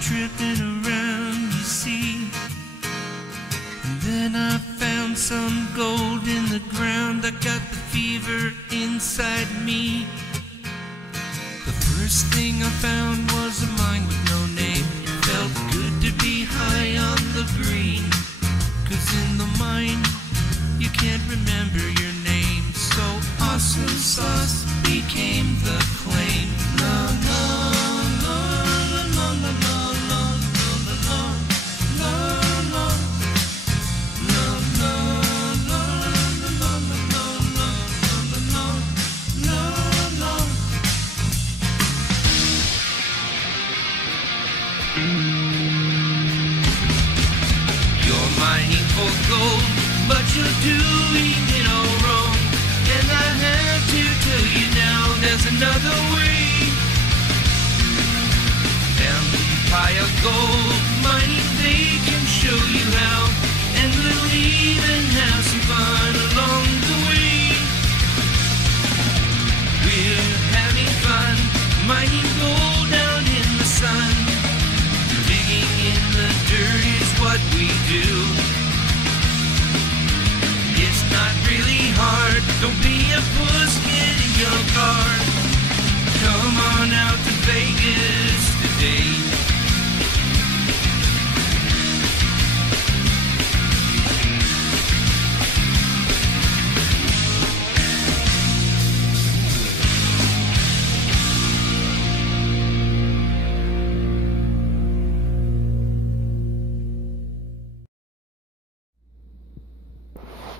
tripping around, you see. And then I found some gold in the ground. I got the fever inside me. The first thing I found was a mine with no name. It felt good to be high on the green, 'cause in the mine you can't remember your name. So awesome sauce became the claim. La la la la la la la la la la la la la la. You're mining for gold, but you're doing it all wrong. And I have to tell you now, there's another way. Empire Gold Mining, they can show you how, and we'll even have some fun along the way. We're having fun mining gold out in the sun. Digging in the dirt is what we do. It's not really hard, don't be a puss, get in your car. Come on out to Vegas today.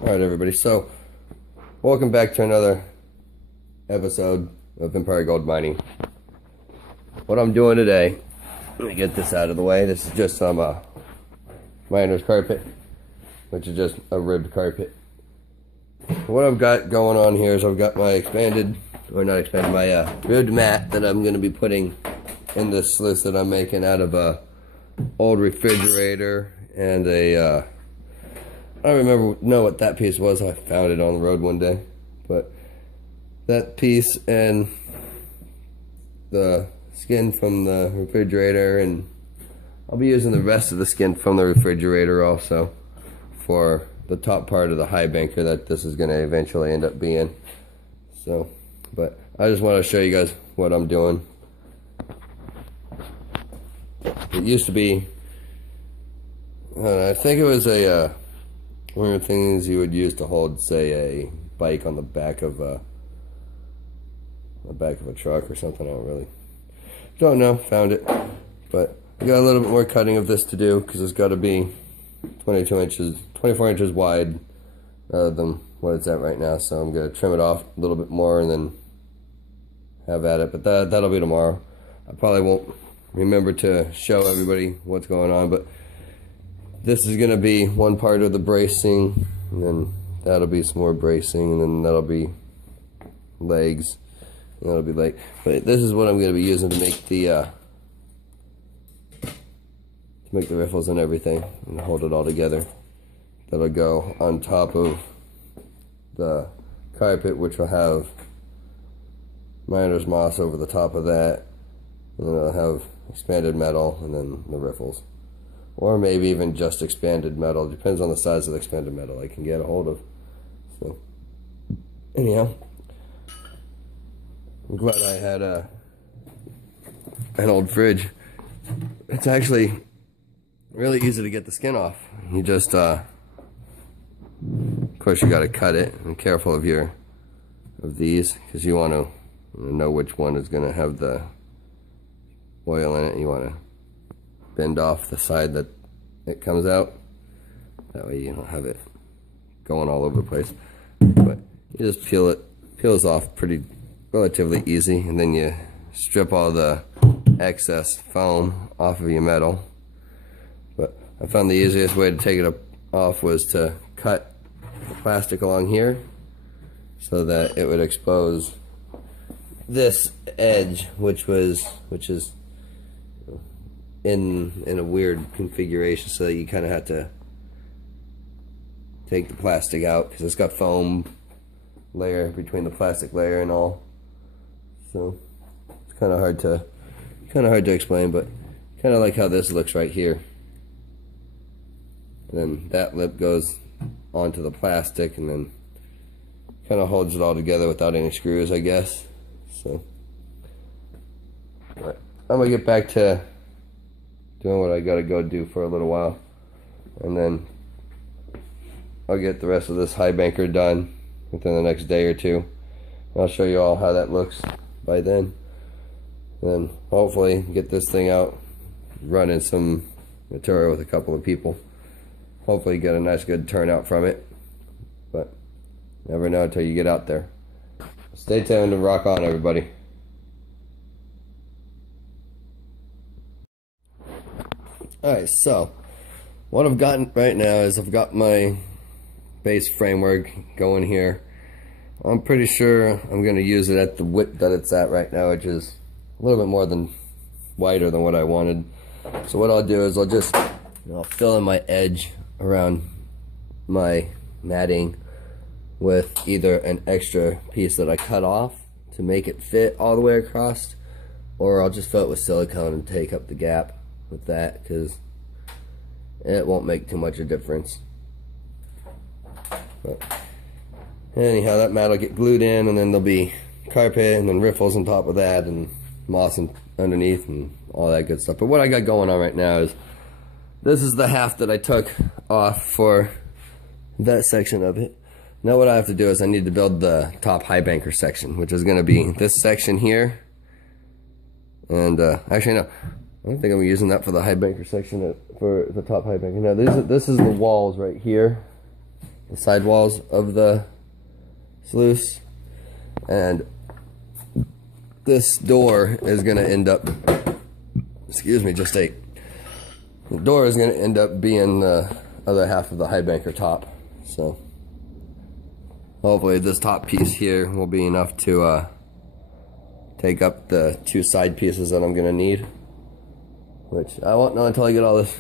Alright everybody, so welcome back to another episode of Empire Gold Mining. What I'm doing today, let me get this out of the way. This is just some miner's carpet, which is just a ribbed carpet. What I've got going on here is I've got my my ribbed mat that I'm going to be putting in this sluice that I'm making out of a old refrigerator and a I don't know what that piece was. I found it on the road one day. But that piece and the skin from the refrigerator, and I'll be using the rest of the skin from the refrigerator also for the top part of the Highbanker that this is going to eventually end up being. So, but I just want to show you guys what I'm doing. It used to be, I think it was a one of the things you would use to hold, say, a bike on the back of a truck or something. I don't know. Found it, but I got a little bit more cutting of this to do because it's got to be 24 inches wide than what it's at right now. So I'm gonna trim it off a little bit more and then have at it. But that'll be tomorrow. I probably won't remember to show everybody what's going on, but this is going to be one part of the bracing, and then that'll be some more bracing, and then that'll be legs, and that'll be leg. But this is what I'm going to be using to make the riffles and everything, and hold it all together. That'll go on top of the carpet, which will have miner's moss over the top of that, and then it'll have expanded metal, and then the riffles. Or maybe even just expanded metal. Depends on the size of the expanded metal I can get a hold of. So, anyhow, I'm glad I had an old fridge. It's actually really easy to get the skin off. You just, of course, you got to cut it. And careful of these, because you want to know which one is going to have the oil in it. You want to bend off the side that it comes out. That way you don't have it going all over the place. But you just peel it, peels off relatively easy, and then you strip all the excess foam off of your metal. But I found the easiest way to take it off was to cut the plastic along here so that it would expose this edge, which is in a weird configuration, so that you kind of have to take the plastic out because it's got foam layer between the plastic layer and all. So it's kind of hard to explain, but kind of like how this looks right here. And then that lip goes onto the plastic and then kind of holds it all together without any screws, I guess. So but I'm gonna get back to doing what I gotta go do for a little while, and then I'll get the rest of this Highbanker done within the next day or two. I'll show you all how that looks by then. Then hopefully get this thing out, running some material with a couple of people. Hopefully get a nice good turnout from it. But never know until you get out there. Stay tuned and rock on, everybody. Alright, so what I've gotten right now is I've got my base framework going here. I'm pretty sure I'm going to use it at the width that it's at right now, which is a little bit more than wider than what I wanted. So what I'll do is I'll just fill in my edge around my matting with either an extra piece that I cut off to make it fit all the way across, or I'll just fill it with silicone and take up the gap with that, because it won't make too much of a difference. But anyhow, that mat will get glued in, and then there'll be carpet and then riffles on top of that and moss underneath and all that good stuff. But what I got going on right now is this is the half that I took off for that section of it. Now what I have to do is I need to build the top Highbanker section, which is going to be this section here. And actually no, I don't think I'm using that for the Highbanker section, for the top Highbanker. Now this is the walls right here, the side walls of the sluice, and this door is going to end up, excuse me, the door is going to end up being the other half of the Highbanker top. So hopefully this top piece here will be enough to take up the two side pieces that I'm going to need, which I won't know until I get all this,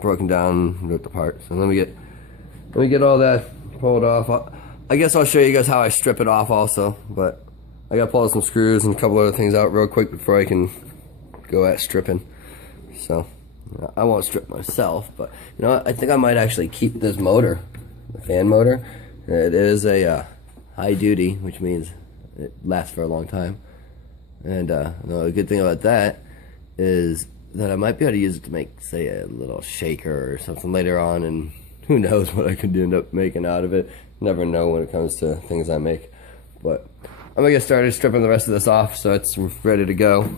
broken down and ripped apart. So let me get all that pulled off. I guess I'll show you guys how I strip it off also, but I gotta pull some screws and a couple other things out real quick before I can go at stripping. So I won't strip myself, but I think I might actually keep this motor, the fan motor. It is a high duty, which means it lasts for a long time. And the good thing about that is that I might be able to use it to make, say, a little shaker or something later on, and who knows what I could end up making out of it. Never know when it comes to things I make. But I'm gonna get started stripping the rest of this off so it's ready to go.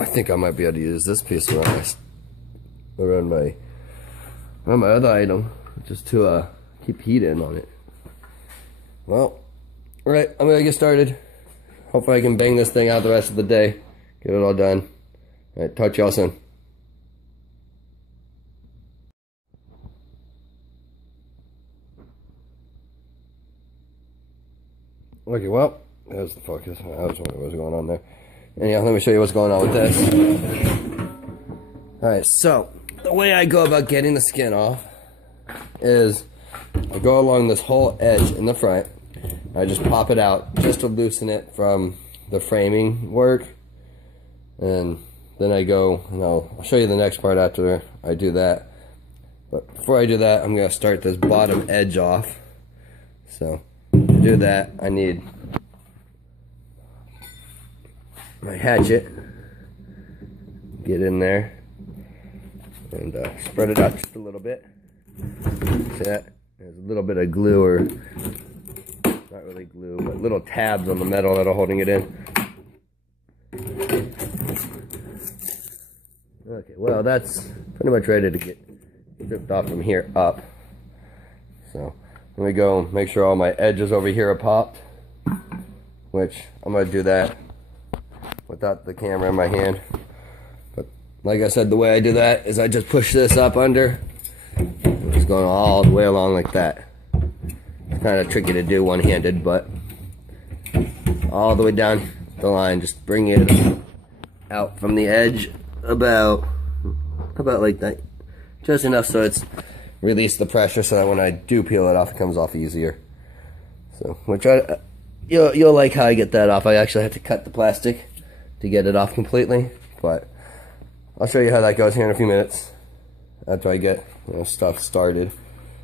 I think I might be able to use this piece around my other item, just to keep heat in on it. Well, alright, I'm gonna get started. Hopefully I can bang this thing out the rest of the day, get it all done. Alright, talk to y'all soon. Okay, well, there's the focus. I was wondering what was going on there. Anyhow, let me show you what's going on with this. Alright, so the way I go about getting the skin off is I go along this whole edge in the front. I just pop it out just to loosen it from the framing work. And then I go, and I'll show you the next part after I do that. But before I do that, I'm going to start this bottom edge off. So to do that, I need my hatchet, get in there, and spread it out just a little bit. See that? There's a little bit of glue, or not really glue, but little tabs on the metal that are holding it in. Okay, well, that's pretty much ready to get stripped off from here up. So let me go make sure all my edges over here are popped, which I'm going to do that without the camera in my hand. But like I said, the way I do that is I just push this up under. It's going all the way along like that. It's kind of tricky to do one-handed, but all the way down the line, just bring it out from the edge about like that. Just enough so it's release the pressure so that when I do peel it off, it comes off easier. So, which you'll like how I get that off. I actually have to cut the plastic to get it off completely, but I'll show you how that goes here in a few minutes after I get stuff started,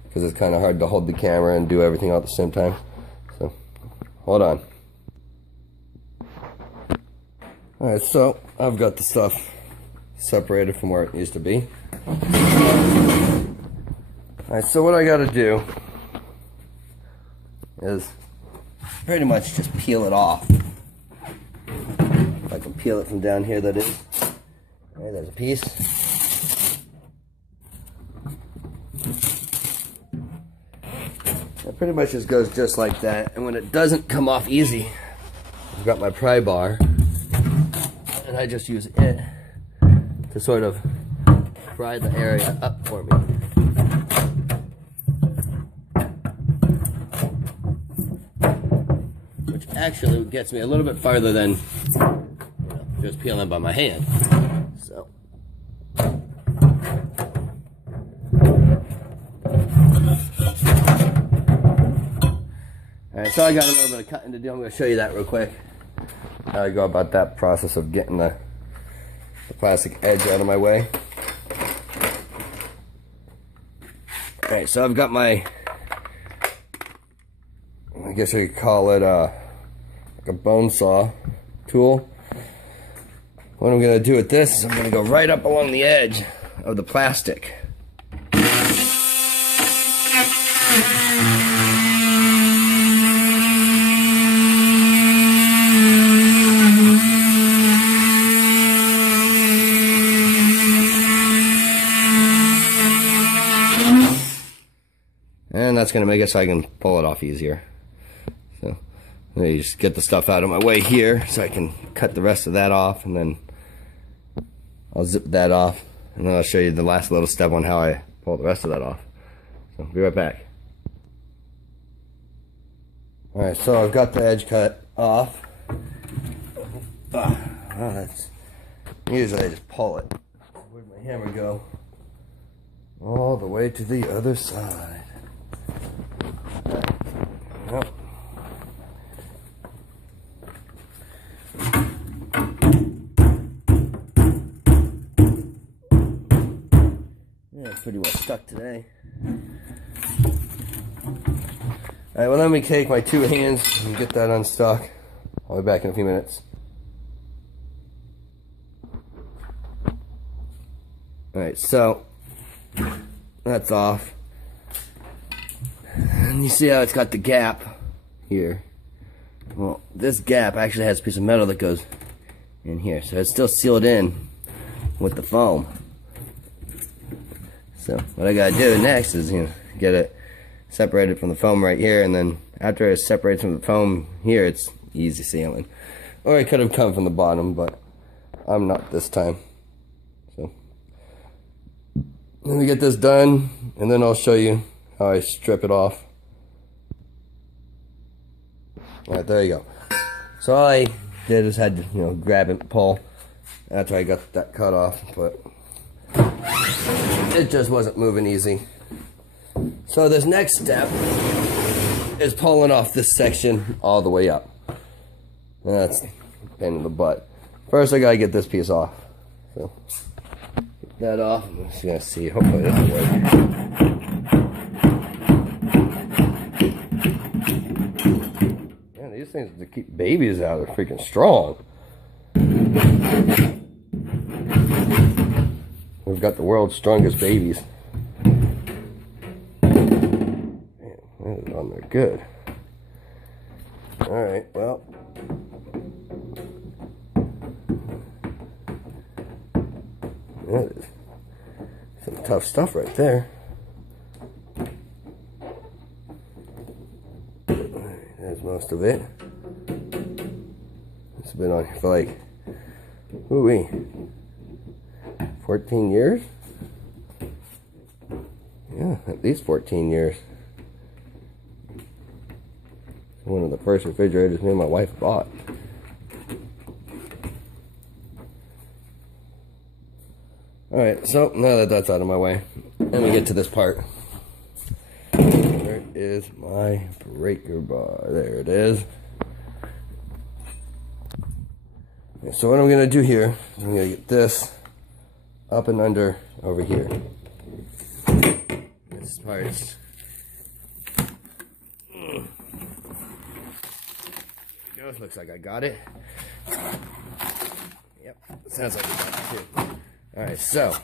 because it's kind of hard to hold the camera and do everything all at the same time. So hold on. Alright, so I've got the stuff separated from where it used to be. Alright, so what I gotta do is pretty much just peel it off. If I can peel it from down here, that is. Alright, there's a piece. It pretty much just goes just like that, and when it doesn't come off easy, I've got my pry bar, and I just use it to sort of pry the area up for me. Which actually gets me a little bit farther than just peeling by my hand. So. Alright, so I got a little bit of cutting to do. I'm going to show you that real quick. How I go about that process of getting the plastic edge out of my way. Alright, so I've got my, I guess you could call it like a bone saw tool. What I'm going to do with this is I'm going to go right up along the edge of the plastic. And that's going to make it so I can pull it off easier. So you just get the stuff out of my way here so I can cut the rest of that off, and then I'll zip that off, and then I'll show you the last little step on how I pull the rest of that off. So be right back. Alright, so I've got the edge cut off. Well, that's, usually I just pull it. Where'd my hammer go? All the way to the other side. Yep. Yeah, it's pretty well stuck today. Alright, well, let me take my two hands and get that unstuck. I'll be back in a few minutes. Alright, so that's off. And you see how it's got the gap here. Well, this gap actually has a piece of metal that goes in here, so it's still sealed in with the foam. So what I gotta do next is, get it separated from the foam right here, and then after it's separated from the foam here, it's easy sealing. Or it could have come from the bottom, but I'm not this time. So let me get this done, and then I'll show you how I strip it off. Alright, there you go. So all I did is had to, grab and pull after I got that cut off, but it just wasn't moving easy. So this next step is pulling off this section all the way up. And that's a pain in the butt. First I gotta get this piece off. So get that off. I'm just gonna see, hopefully this will work. These things to keep babies out are freaking strong. We've got the world's strongest babies. Man, that is on there good. Alright, well. That is some tough stuff right there. There's most of it. It's been on here for like, ooh-wee, 14 years? Yeah, at least 14 years. One of the first refrigerators me and my wife bought. Alright, so now that that's out of my way, let me get to this part. Where is my breaker bar? There it is. So what I'm going to do here is I'm going to get this up and under over here. This part is... Looks like I got it. Yep, sounds like I got it too. Alright, so...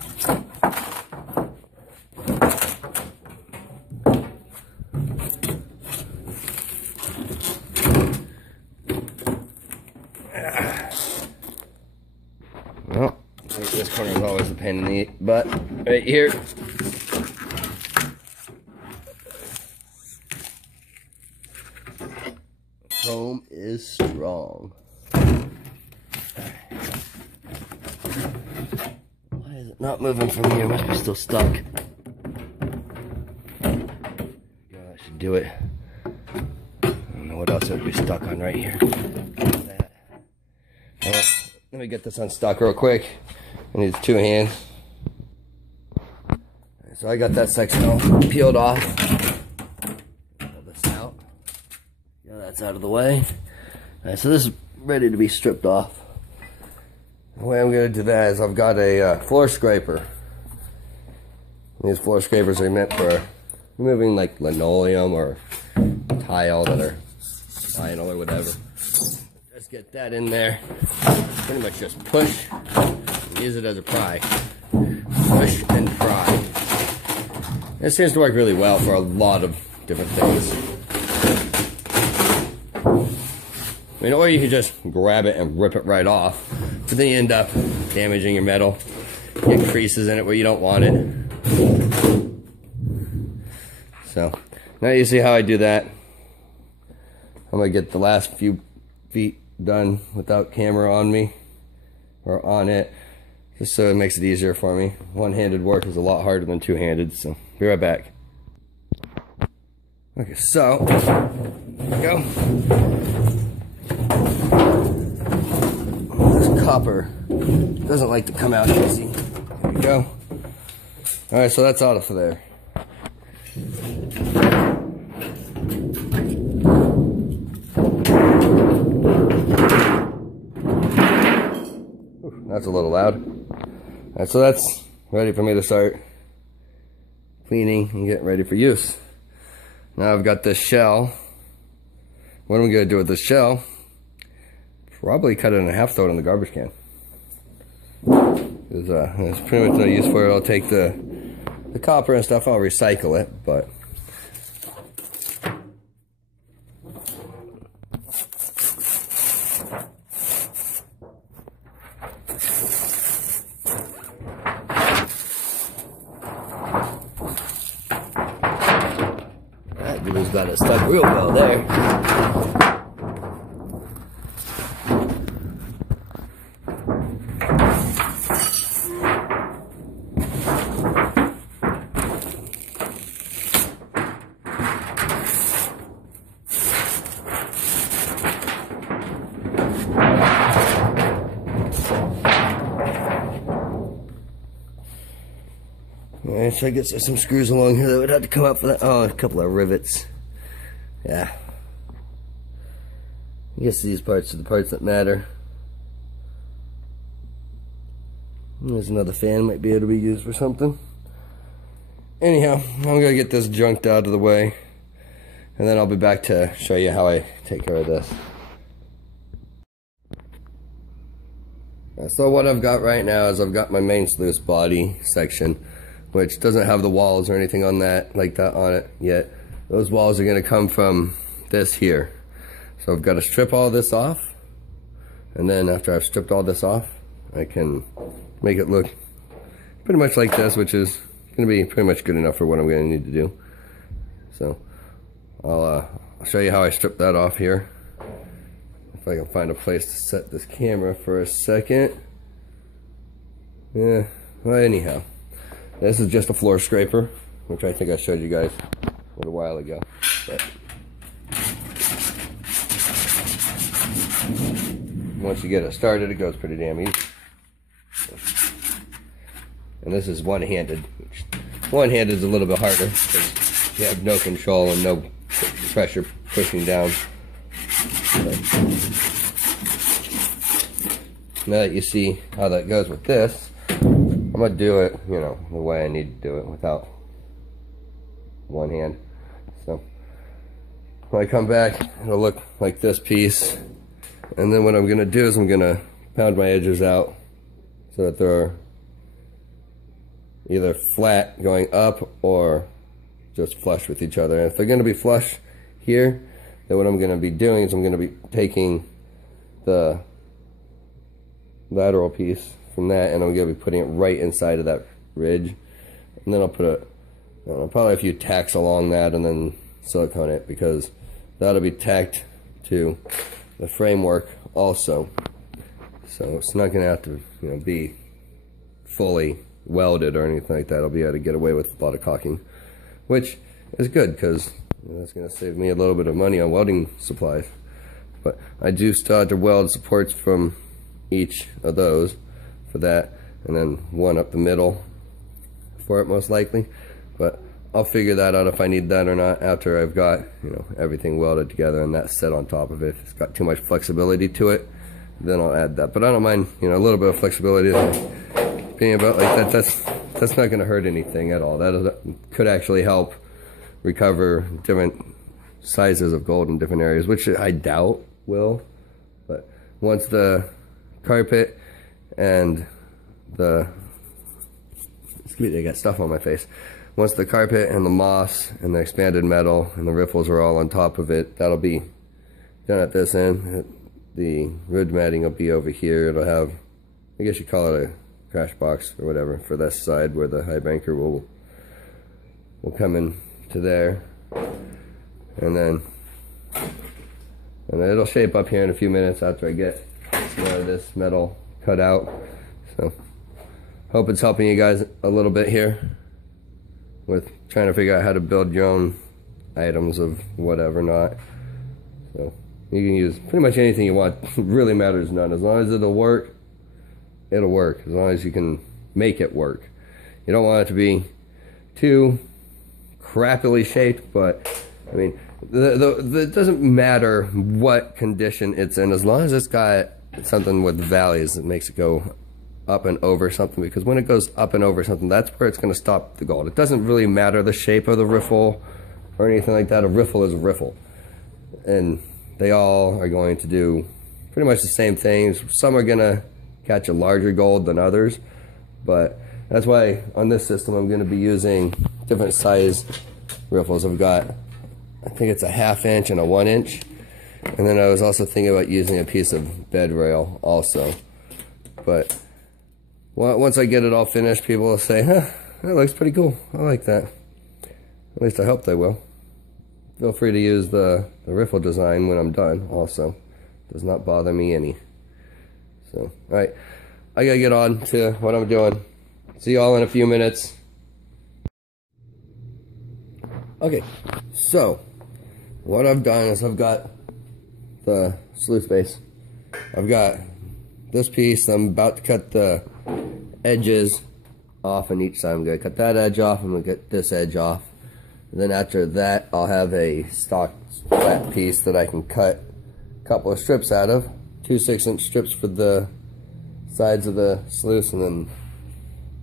Well, this corner is always a pain in the butt. Right here. Foam is strong. Why is it not moving from here? It must be still stuck. God, I should do it. I don't know what else it would be stuck on right here. That. Right, let me get this unstuck real quick. I need 2 hands. Right, so I got that section all peeled off. That's out of the way. Alright, so this is ready to be stripped off. The way I'm going to do that is I've got a floor scraper. These floor scrapers are meant for removing like linoleum or tile that are vinyl or whatever. Just get that in there. Pretty much just push and use it as a pry. Push and pry. This seems to work really well for a lot of different things. I mean, or you can just grab it and rip it right off, but then you end up damaging your metal, get creases in it where you don't want it. So, now you see how I do that. I'm going to get the last few feet done without camera on me, or on it, just so it makes it easier for me. One-handed work is a lot harder than two-handed, so be right back. Okay, so, there we go. Copper doesn't like to come out easy. There we go. Alright, so that's out of there. That's a little loud. Alright, so that's ready for me to start cleaning and getting ready for use. Now I've got this shell. What am I going to do with this shell? Probably cut it in half, throw it in the garbage can. There's pretty much no use for it. I'll take the copper and stuff, I'll recycle it, but that glue's got it stuck real well there. Alright, so I guess there's some screws along here that would have to come out for that. Oh, a couple of rivets. Yeah. I guess these parts are the parts that matter. There's another fan, might be able to be used for something. Anyhow, I'm gonna get this junked out of the way, and then I'll be back to show you how I take care of this. So what I've got right now is I've got my main sluice body section, which doesn't have the walls or anything on that, like that on it yet. Those walls are gonna come from this here. So I've got to strip all this off, and then after I've stripped all this off, I can make it look pretty much like this, which is gonna be pretty much good enough for what I'm gonna need to do. So I'll show you how I strip that off here. If I can find a place to set this camera for a second. Yeah, well anyhow. This is just a floor scraper, which I think I showed you guys a little while ago. But once you get it started, it goes pretty damn easy. And this is one-handed. One-handed is a little bit harder because you have no control and no pressure pushing down. now that you see how that goes with this, I'm going to do it, you know, the way I need to do it without one hand. So when I come back, it'll look like this piece. And then what I'm going to do is I'm going to pound my edges out so that they're either flat going up or just flush with each other. And if they're going to be flush here, then what I'm going to be doing is I'm going to be taking the lateral piece from that, and I'm going to be putting it right inside of that ridge. And then I'll put probably a few tacks along that and then silicone it, because that'll be tacked to the framework also. So it's not going to have to, you know, be fully welded or anything like that. I'll be able to get away with a lot of caulking, which is good, because that's going to save me a little bit of money on welding supplies. But I do still have to weld supports from each of those for that, and then one up the middle for it most likely. But I'll figure that out if I need that or not after I've got, you know, everything welded together and that's set on top of it. If it's got too much flexibility to it, then I'll add that. But I don't mind, you know, a little bit of flexibility being about like that. That's not going to hurt anything at all. That could actually help recover different sizes of gold in different areas, which I doubt will. But once the carpet and the, excuse me, I got stuff on my face. Once the carpet and the moss and the expanded metal and the riffles are all on top of it, that'll be done at this end. The ridge matting will be over here. It'll have, I guess you call it a crash box or whatever for this side, where the Highbanker will come in to there. And then it'll shape up here in a few minutes after I get some of this metal cut out. So hope it's helping you guys a little bit here with trying to figure out how to build your own items of whatever not. So you can use pretty much anything you want. It really matters none. As long as it'll work, it'll work. As long as you can make it work. You don't want it to be too crappily shaped, but I mean, it doesn't matter what condition it's in, as long as it's got something with values that makes it go up and over something, because when it goes up and over something, that's where it's going to stop the gold. It doesn't really matter the shape of the riffle or anything like that. A riffle is a riffle, and they all are going to do pretty much the same things. Some are going to catch a larger gold than others, but that's why on this system I'm going to be using different size riffles. I've got, I think it's a 1/2 inch and a 1 inch, and then I was also thinking about using a piece of bed rail also. But once I get it all finished, people will say, huh, that looks pretty cool. I like that. At least I hope they will. Feel free to use the riffle design when I'm done also. Does not bother me any. So, alright. I gotta get on to what I'm doing. See y'all in a few minutes. Okay, so what I've done is I've got the sluice base. I've got this piece. I'm about to cut the edges off on each side. I'm going to cut that edge off. I'm going to get this edge off. And then after that, I'll have a stock flat piece that I can cut a couple of strips out of. 2 6-inch strips for the sides of the sluice, and then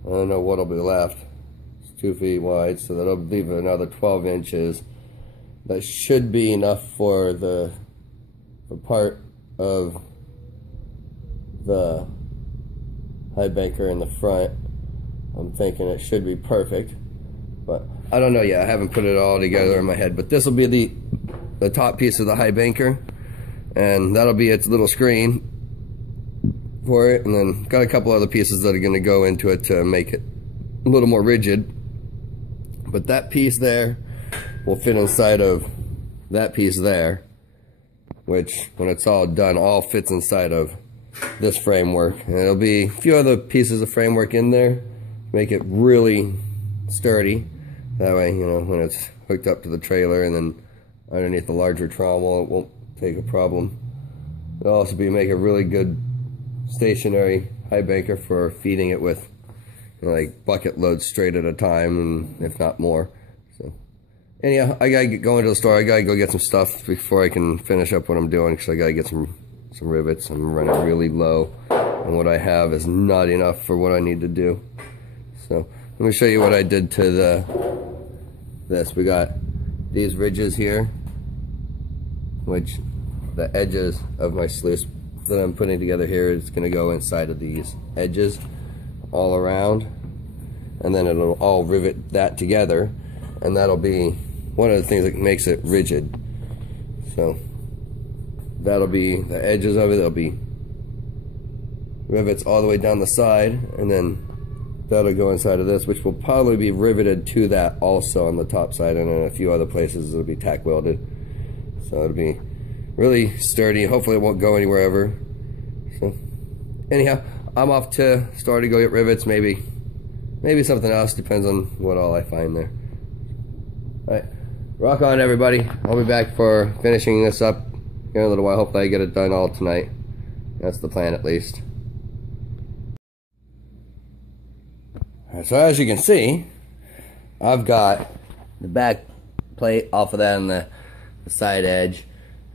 I don't know what'll be left. It's 2 feet wide, so that'll leave another 12 inches. That should be enough for the part of the Highbanker in the front. I'm thinking it should be perfect, but I don't know yet. I haven't put it all together in my head, but this will be the top piece of the Highbanker, and that'll be its little screen for it. And then got a couple other pieces that are going to go into it to make it a little more rigid. But that piece there will fit inside of that piece there, which when it's all done all fits inside of this framework. And there'll be a few other pieces of framework in there, make it really sturdy. That way, you know, when it's hooked up to the trailer and then underneath the larger trommel, it won't take a problem. It'll also make a really good stationary Highbanker for feeding it with, you know, like bucket loads straight at a time, and if not more. So anyhow, I gotta get going to the store. I gotta go get some stuff before I can finish up what I'm doing, because I gotta get some rivets. I'm running really low and what I have is not enough for what I need to do. So let me show you what I did to this. We got these ridges here, which the edges of my sluice that I'm putting together here is going to go inside of these edges all around, and then it'll all rivet that together, and that'll be one of the things that makes it rigid. So that'll be the edges of it. There'll be rivets all the way down the side, and then that'll go inside of this, which will probably be riveted to that also on the top side, and in a few other places it'll be tack welded. So it'll be really sturdy. Hopefully it won't go anywhere ever. So anyhow, I'm off to start to go get rivets, maybe something else, depends on what all I find there. Alright, rock on everybody. I'll be back for finishing this up here in a little while. Hopefully I get it done all tonight. That's the plan, at least. So as you can see, I've got the back plate off of that on the side edge,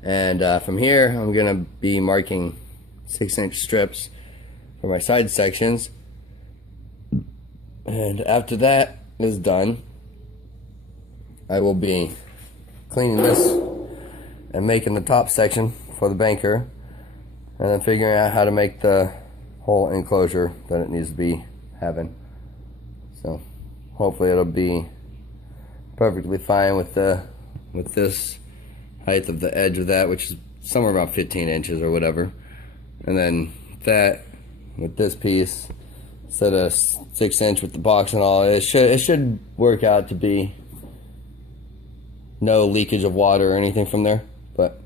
and from here I'm gonna be marking 6-inch strips for my side sections, and after that is done, I will be cleaning this and making the top section for the banker, and then figuring out how to make the whole enclosure that it needs to be having. So hopefully it'll be perfectly fine with this height of the edge of that, which is somewhere about 15 inches or whatever. And then that with this piece, instead of 6-inch with the box and all, it should work out to be no leakage of water or anything from there. But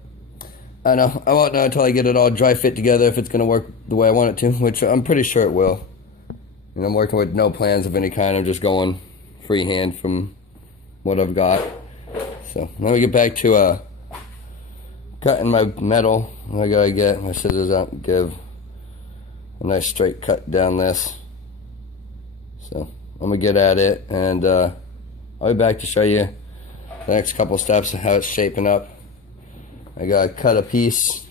I don't know, I won't know until I get it all dry fit together if it's going to work the way I want it to, which I'm pretty sure it will. And I'm working with no plans of any kind. I'm just going freehand from what I've got. So let me get back to cutting my metal. I gotta get my scissors out and give a nice straight cut down this. So I'm gonna get at it, and I'll be back to show you the next couple steps of how it's shaping up. I gotta cut a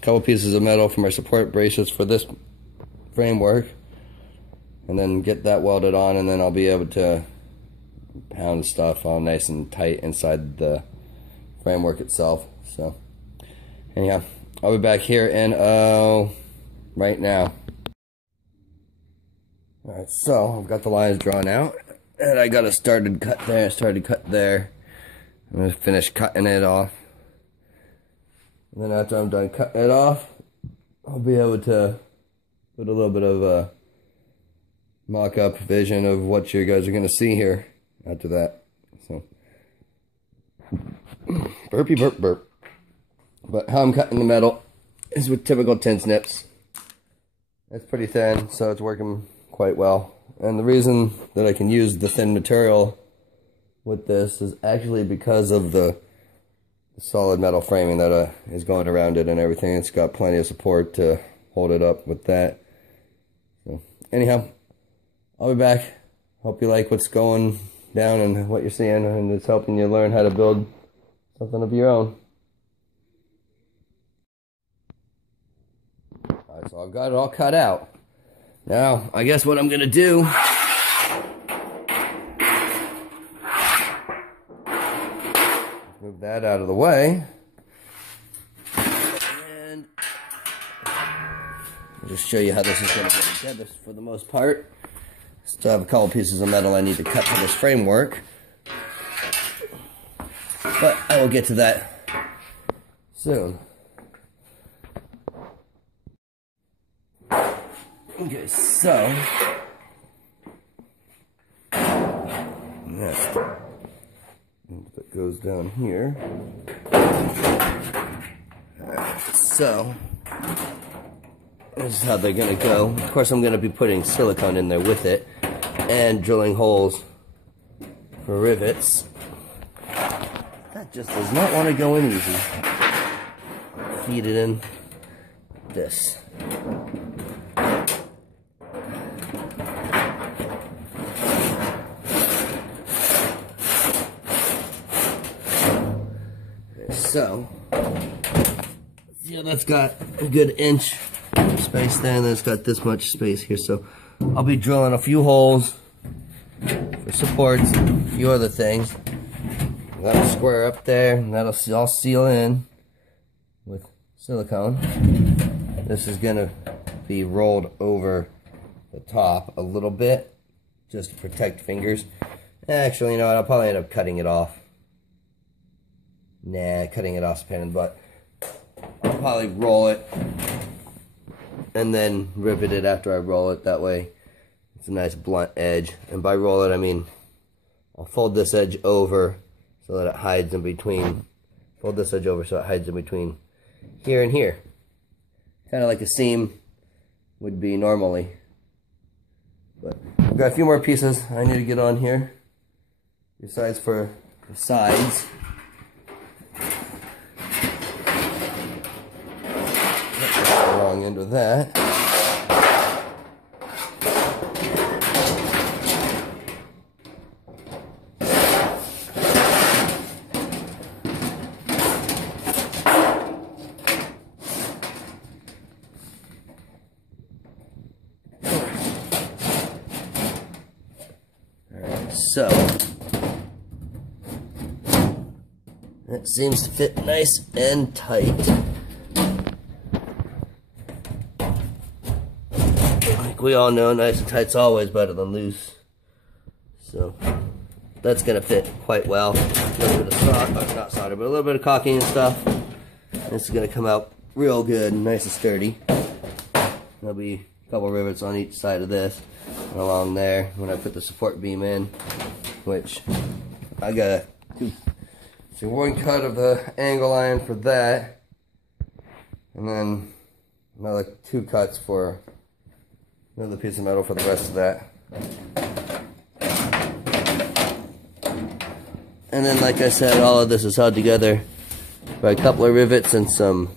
couple pieces of metal for my support braces for this framework, and then get that welded on, and then I'll be able to pound stuff all nice and tight inside the framework itself. So anyhow, I'll be back here in right now. Alright, so I've got the lines drawn out, and I got a started cut there. I'm going to finish cutting it off, and then after I'm done cutting it off, I'll be able to put a little bit of a mock-up vision of what you guys are going to see here after that. So burpy burp burp. But how I'm cutting the metal is with typical tin snips. It's pretty thin, so it's working quite well. And the reason that I can use the thin material with this is actually because of the solid metal framing that is going around it and everything. It's got plenty of support to hold it up with that. So anyhow, I'll be back. Hope you like what's going down and what you're seeing, and it's helping you learn how to build something of your own. Alright, so I've got it all cut out. Now, I guess what I'm going to do move that out of the way, and I'll just show you how this is going to get together for the most part. Still have a couple pieces of metal I need to cut for this framework, but I will get to that soon. Okay, so next that goes down here. So this is how they're gonna go. Of course, I'm gonna be putting silicone in there with it and drilling holes for rivets. That just does not want to go in easy. Feed it in this. So, see how that's got a good inch space there, and then it's got this much space here. So I'll be drilling a few holes for supports, a few other things. That'll square up there, and that'll all seal in with silicone. This is gonna be rolled over the top a little bit, just to protect fingers. Actually, you know what, I'll probably end up cutting it off. Nah, cutting it off's a pain in the butt. I'll probably roll it and then rivet it after I roll it. That way it's a nice blunt edge. And by roll it, I mean I'll fold this edge over so that it hides in between. Fold this edge over so it hides in between here and here. Kind of like a seam would be normally. But I've got a few more pieces I need to get on here. Besides for the sides. Wrong end with that. Alright, so it seems to fit nice and tight. Like we all know, nice and tight's always better than loose. So that's gonna fit quite well. A little bit of solder, not solder, but a little bit of caulking and stuff. This is gonna come out real good and nice and sturdy. There'll be a couple rivets on each side of this and along there when I put the support beam in, which I got one cut of the angle iron for that, and then another 2 cuts for another piece of metal for the rest of that. And then, like I said, all of this is held together by a couple of rivets and some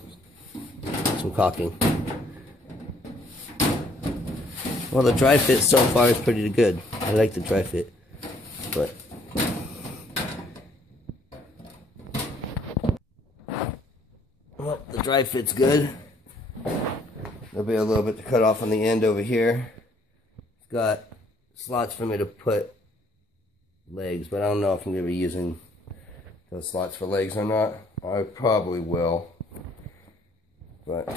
caulking. Well, the dry fit so far is pretty good. I like the dry fit, but well, the dry fit's good. There'll be a little bit to cut off on the end over here. It's got slots for me to put legs, but I don't know if I'm going to be using those slots for legs or not. I probably will. But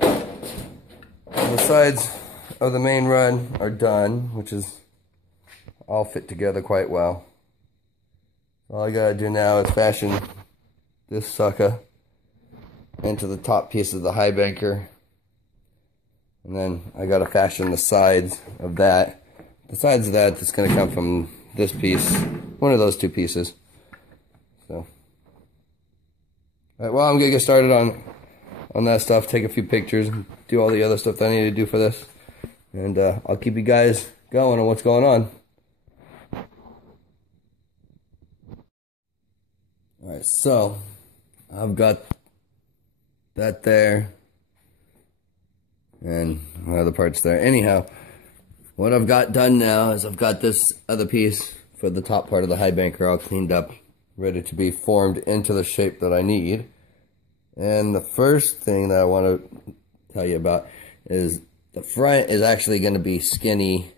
the sides of the main run are done, which is all fit together quite well. All I gotta do now is fashion this sucker into the top piece of the Highbanker, and then I gotta fashion the sides of that. The sides of that's gonna come from this piece, one of those 2 pieces. So, alright, well, I'm gonna get started on that stuff, take a few pictures, and do all the other stuff that I need to do for this, and I'll keep you guys going on what's going on. Alright, so I've got that there, and my other parts there. Anyhow, what I've got done now is I've got this other piece for the top part of the Highbanker all cleaned up, ready to be formed into the shape that I need. And the first thing that I want to tell you about is the front is actually going to be skinny,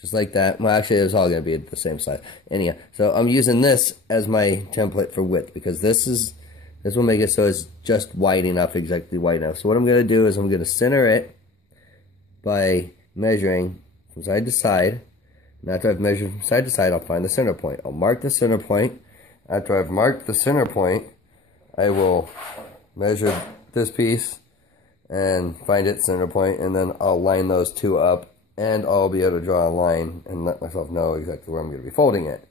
just like that. Well, actually, it's all going to be the same size. Anyhow, so I'm using this as my template for width, because this will make it so it's just wide enough, exactly wide enough. So what I'm going to do is I'm going to center it by measuring from side to side. And after I've measured from side to side, I'll find the center point. I'll mark the center point. After I've marked the center point, I will measure this piece and find its center point, and then I'll line those 2 up, and I'll be able to draw a line and let myself know exactly where I'm going to be folding it.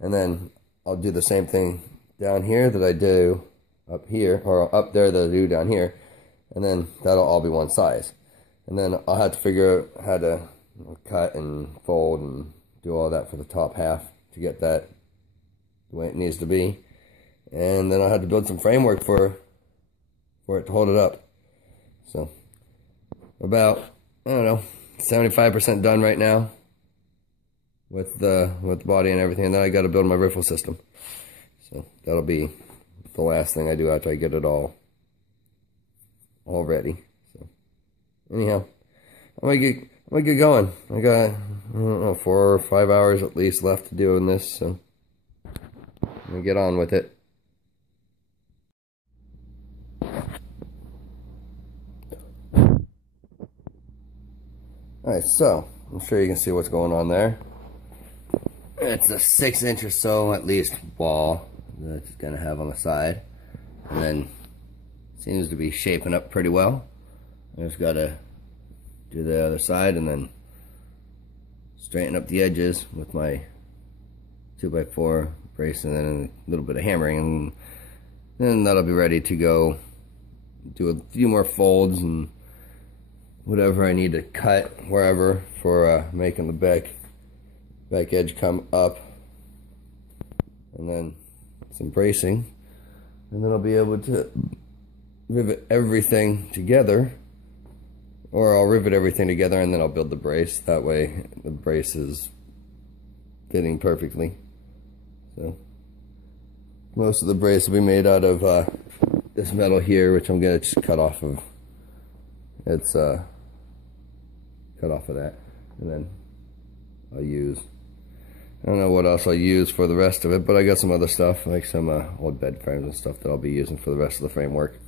And then I'll do the same thing down here that I do up here, or up there that I do down here, and then that'll all be one size. And then I'll have to figure out how to cut and fold and do all that for the top half to get that the way it needs to be. And then I'll have to build some framework for it to hold it up. So about, I don't know, 75% done right now with the body and everything. And then I got to build my riffle system. So that'll be the last thing I do after I get it all ready. So anyhow, I might get going. I got, I don't know, 4 or 5 hours at least left to doing this, so I'm gonna get on with it. Alright, so I'm sure you can see what's going on there. It's a 6-inch or so at least wall that it's gonna have on the side, and then seems to be shaping up pretty well. I just gotta do the other side and then straighten up the edges with my 2x4 brace and then a little bit of hammering, and then that'll be ready to go do a few more folds and whatever I need to cut wherever for making the back edge come up, and then some bracing, and then I'll be able to rivet everything together, or I'll rivet everything together and then I'll build the brace. That way the brace is fitting perfectly. So most of the brace will be made out of this metal here, which I'm gonna just cut off of. It's cut off of that, and then I'll use, I don't know what else I'll use for the rest of it, but I got some other stuff, like some old bed frames and stuff that I'll be using for the rest of the framework.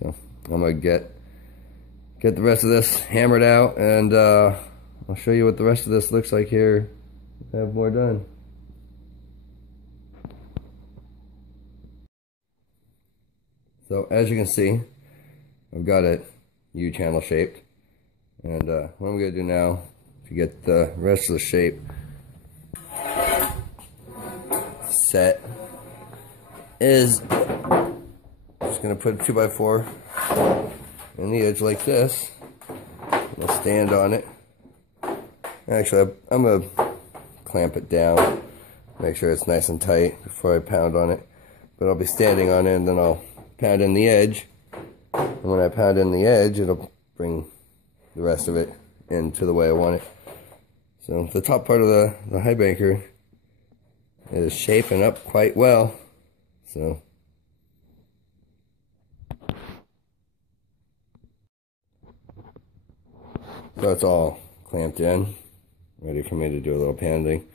So I'm gonna get the rest of this hammered out, and I'll show you what the rest of this looks like here. I have more done. So as you can see, I've got it U-channel shaped, and what I'm going to do now to get the rest of the shape set is just going to put a 2x4 in the edge like this. I'll stand on it. Actually, I'm going to clamp it down, make sure it's nice and tight before I pound on it, but I'll be standing on it, and then I'll pound in the edge, and when I pound in the edge, it'll bring the rest of it into the way I want it. So the top part of the Highbanker is shaping up quite well. So it's all clamped in, ready for me to do a little pounding.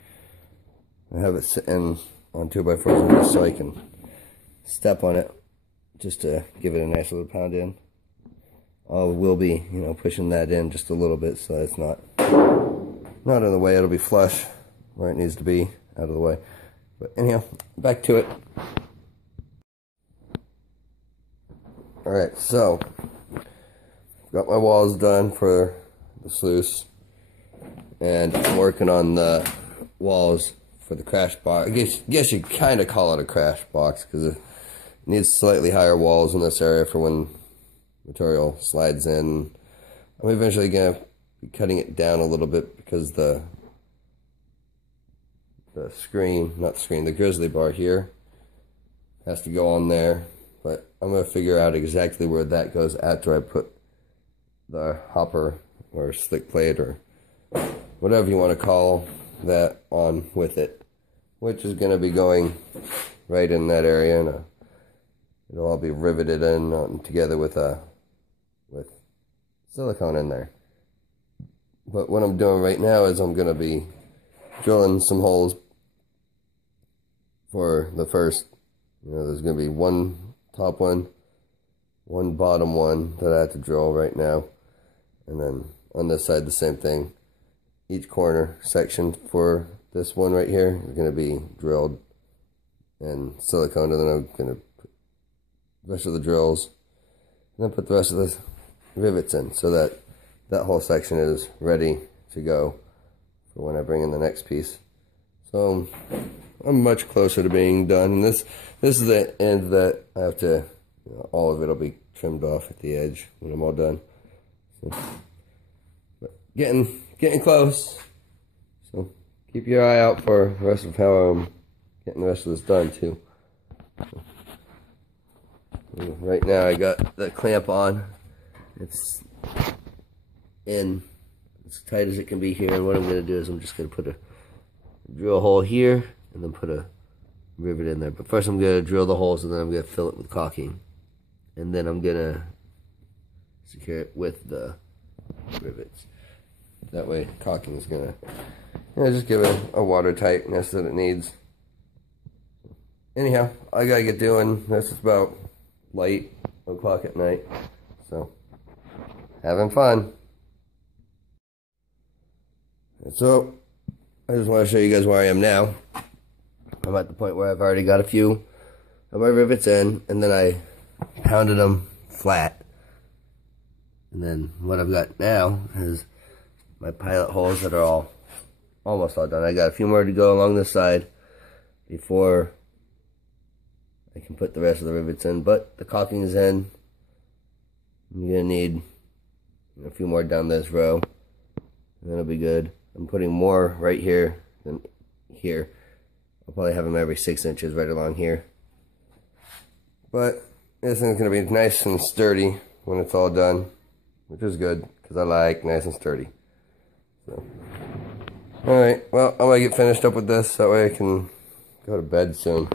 I have it sitting on 2x4s just so I can step on it, just to give it a nice little pound in. I will be, pushing that in just a little bit so it's not in the way. It'll be flush where it needs to be, out of the way. But anyhow, back to it. Alright, so got my walls done for the sluice, and I'm working on the walls for the crash box. I guess you kind of call it a crash box, because it needs slightly higher walls in this area for when material slides in. I'm eventually going to be cutting it down a little bit, because the grizzly bar here has to go on there, but I'm going to figure out exactly where that goes after I put the hopper or slick plate or whatever you want to call that on with it, which is going to be going right in that area, and it'll all be riveted in together with silicone in there. But what I'm doing right now is I'm going to be drilling some holes for the first, there's going to be one top one, one bottom one that I have to drill right now, and then on this side the same thing. Each corner section for this one right here is going to be drilled and silicone, and then I'm going to put the rest of the drills and then put the rest of the rivets in, so that that whole section is ready to go for when I bring in the next piece. So I'm much closer to being done, and this is the end that I have to, all of it will be trimmed off at the edge when I'm all done. So, but getting close. So keep your eye out for the rest of how I'm getting the rest of this done too. So, right now I got the clamp on. It's in as tight as it can be here, and what I'm going to do is I'm just going to put a drill hole here and then put a rivet in there. But first I'm going to drill the holes, and then I'm going to fill it with caulking, and then I'm going to secure it with the rivets. That way caulking is gonna, just give it a water tightness that it needs. Anyhow, I gotta get doing. This is about late o'clock at night, so having fun. So I just want to show you guys where I am now. I'm at the point where I've already got a few of my rivets in, and then I pounded them flat. And then what I've got now is my pilot holes that are almost all done. I got a few more to go along this side before I can put the rest of the rivets in, but the caulking is in. I'm gonna need a few more down this row, and then it'll be good. I'm putting more right here than here. I'll probably have them every 6 inches right along here. But this thing's gonna be nice and sturdy when it's all done, which is good because I like nice and sturdy. So, all right, well, I'm gonna get finished up with this. That way I can go to bed soon.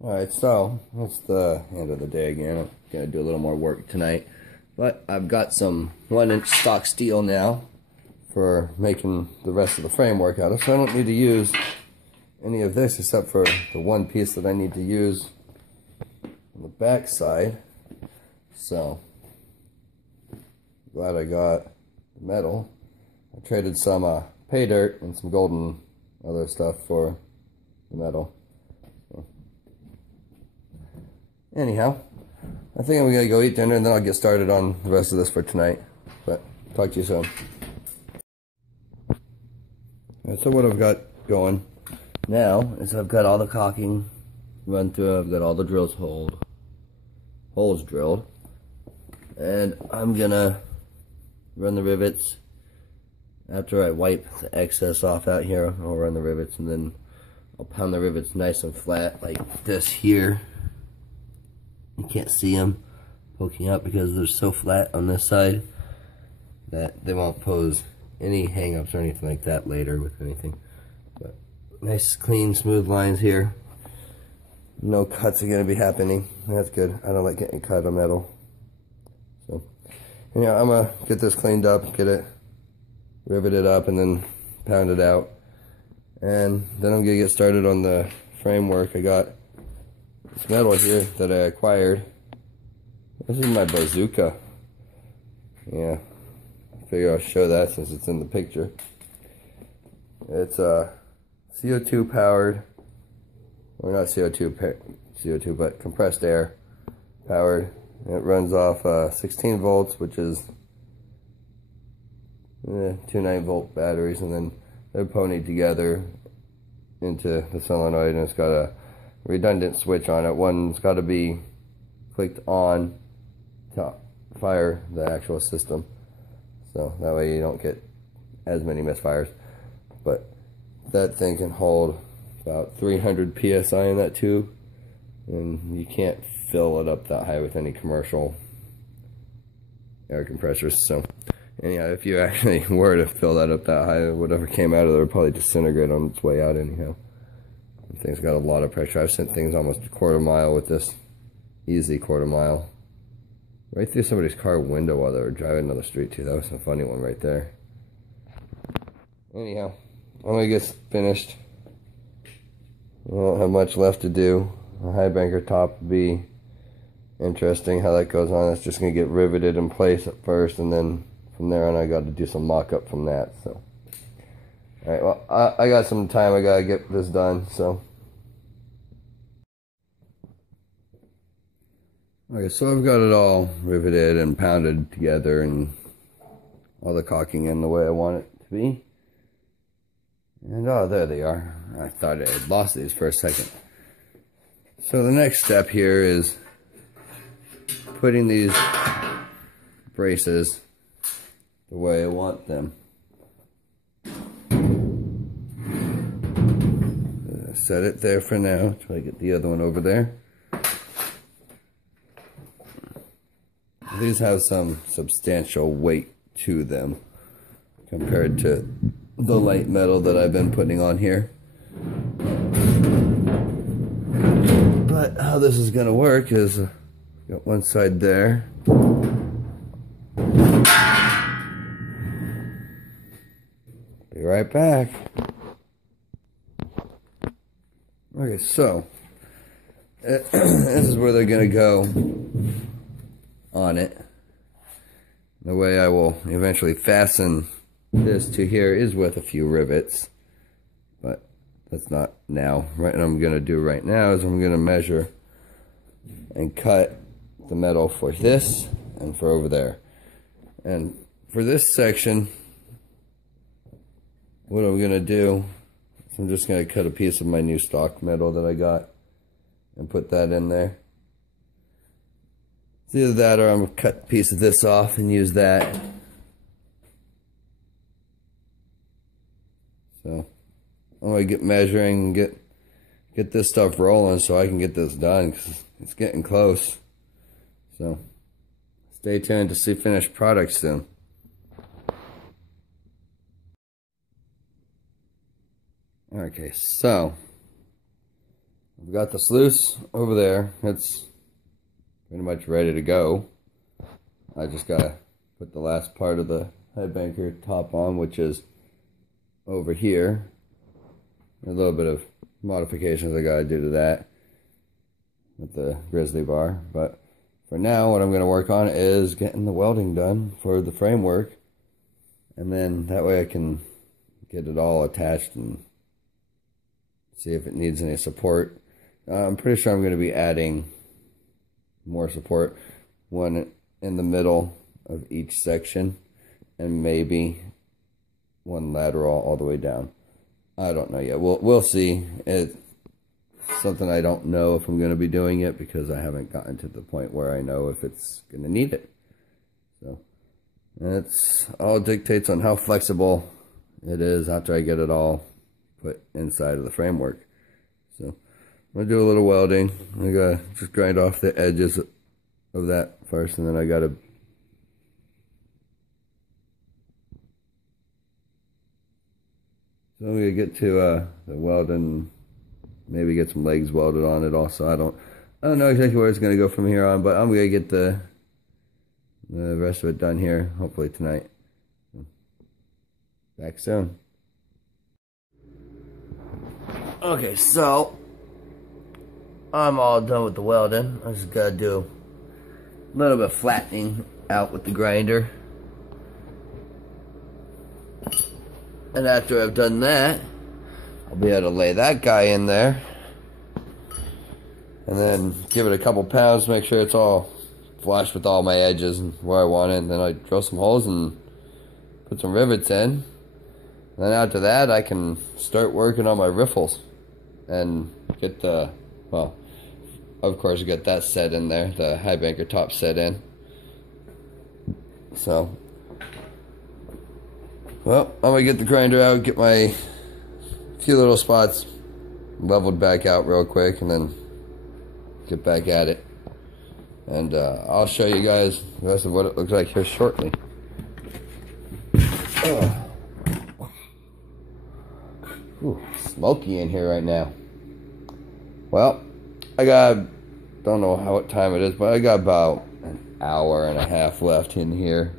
All right, so that's the end of the day again. I'm gonna do a little more work tonight, but I've got some 1-inch stock steel now for making the rest of the framework out of, so I don't need to use any of this except for the one piece that I need to use on the back side. So glad I got the metal. I traded some pay dirt and some gold and other stuff for the metal. So, anyhow, I think I'm gonna go eat dinner and then I'll get started on the rest of this for tonight. But talk to you soon. So what I've got going now is I've got all the caulking run through. I've got all the holes drilled, and I'm gonna run the rivets. After I wipe the excess off out here, I'll run the rivets, and then I'll pound the rivets nice and flat like this here. You can't see them poking up because they're so flat on this side that they won't pose any hang-ups or anything like that later with anything. But nice, clean, smooth lines here. No cuts are going to be happening. That's good. I don't like getting cut on metal. So, anyhow, I'm going to get this cleaned up, get it riveted up, and then pound it out. And then I'm going to get started on the framework. I got this metal here that I acquired. This is my bazooka. Yeah. Figure I'll show that since it's in the picture. It's CO2 powered, or not CO2, but compressed air powered. And it runs off 16 volts, which is 2 9-volt batteries, and then they're ponied together into the solenoid, and it's got a redundant switch on it. One's got to be clicked on to fire the actual system. So that way you don't get as many misfires. But that thing can hold about 300 psi in that tube, and you can't fill it up that high with any commercial air compressors. So anyhow, if you actually were to fill that up that high, whatever came out of there would probably disintegrate on its way out anyhow. The thing's got a lot of pressure. I've sent things almost a quarter mile with this, easy quarter mile. Right through somebody's car window while they were driving down the street too. That was a funny one right there. Anyhow, I'm gonna get finished. I don't have much left to do. The Highbanker top would be interesting how that goes on. It's just gonna get riveted in place at first, and then from there on I got to do some mock-up from that. So, all right. Well, I got some time. I gotta get this done. So. Okay, so I've got it all riveted and pounded together and all the caulking in the way I want it to be. And oh, there they are. I thought I had lost these for a second. So the next step here is putting these braces the way I want them. Set it there for now until I get the other one over there. These have some substantial weight to them compared to the light metal that I've been putting on here. But how this is going to work is got one side there, Be right back. Okay, so this is where they're gonna go on it. The way I will eventually fasten this to here is with a few rivets, but that's not now. What I'm gonna do right now is I'm gonna measure and cut the metal for this and for over there. And for this section, what I'm gonna do is I'm just gonna cut a piece of my new stock metal that I got and put that in there. It's either that or I'm gonna cut a piece of this off and use that. So I'm gonna get measuring and get this stuff rolling so I can get this done, because it's getting close. So stay tuned to see finished product soon. Okay, so I've got the sluice over there. It's pretty much ready to go. I just gotta put the last part of the Highbanker top on, which is over here. A little bit of modifications I gotta do to that with the grizzly bar, but for now what I'm gonna work on is getting the welding done for the framework, and then that way I can get it all attached and see if it needs any support. I'm pretty sure I'm going to be adding more support, one in the middle of each section, and maybe one lateral all the way down. I don't know yet. We'll see. It's something I don't know if I'm going to be doing it, because I haven't gotten to the point where I know if it's going to need it. So it's all dictates on how flexible it is after I get it all put inside of the framework. So I'm gonna do a little welding. I gotta just grind off the edges of that first, and then I gotta so I'm gonna get to the welding, maybe get some legs welded on it also. I don't know exactly where it's gonna go from here on, but I'm gonna get the rest of it done here hopefully tonight. Back soon. Okay, so I'm all done with the welding. I just gotta do a little bit of flattening out with the grinder. And after I've done that, I'll be able to lay that guy in there. And then give it a couple pounds, make sure it's all flush with all my edges and where I want it. And then I drill some holes and put some rivets in. And then after that, I can start working on my riffles and get the, well, of course, get that set in there, the Highbanker top set in. So, well, I'm gonna get the grinder out, get my few little spots leveled back out real quick, and then get back at it. And I'll show you guys the rest of what it looks like here shortly. Ooh, smoky in here right now. Well, don't know what time it is, but I got about an hour and a half left in here.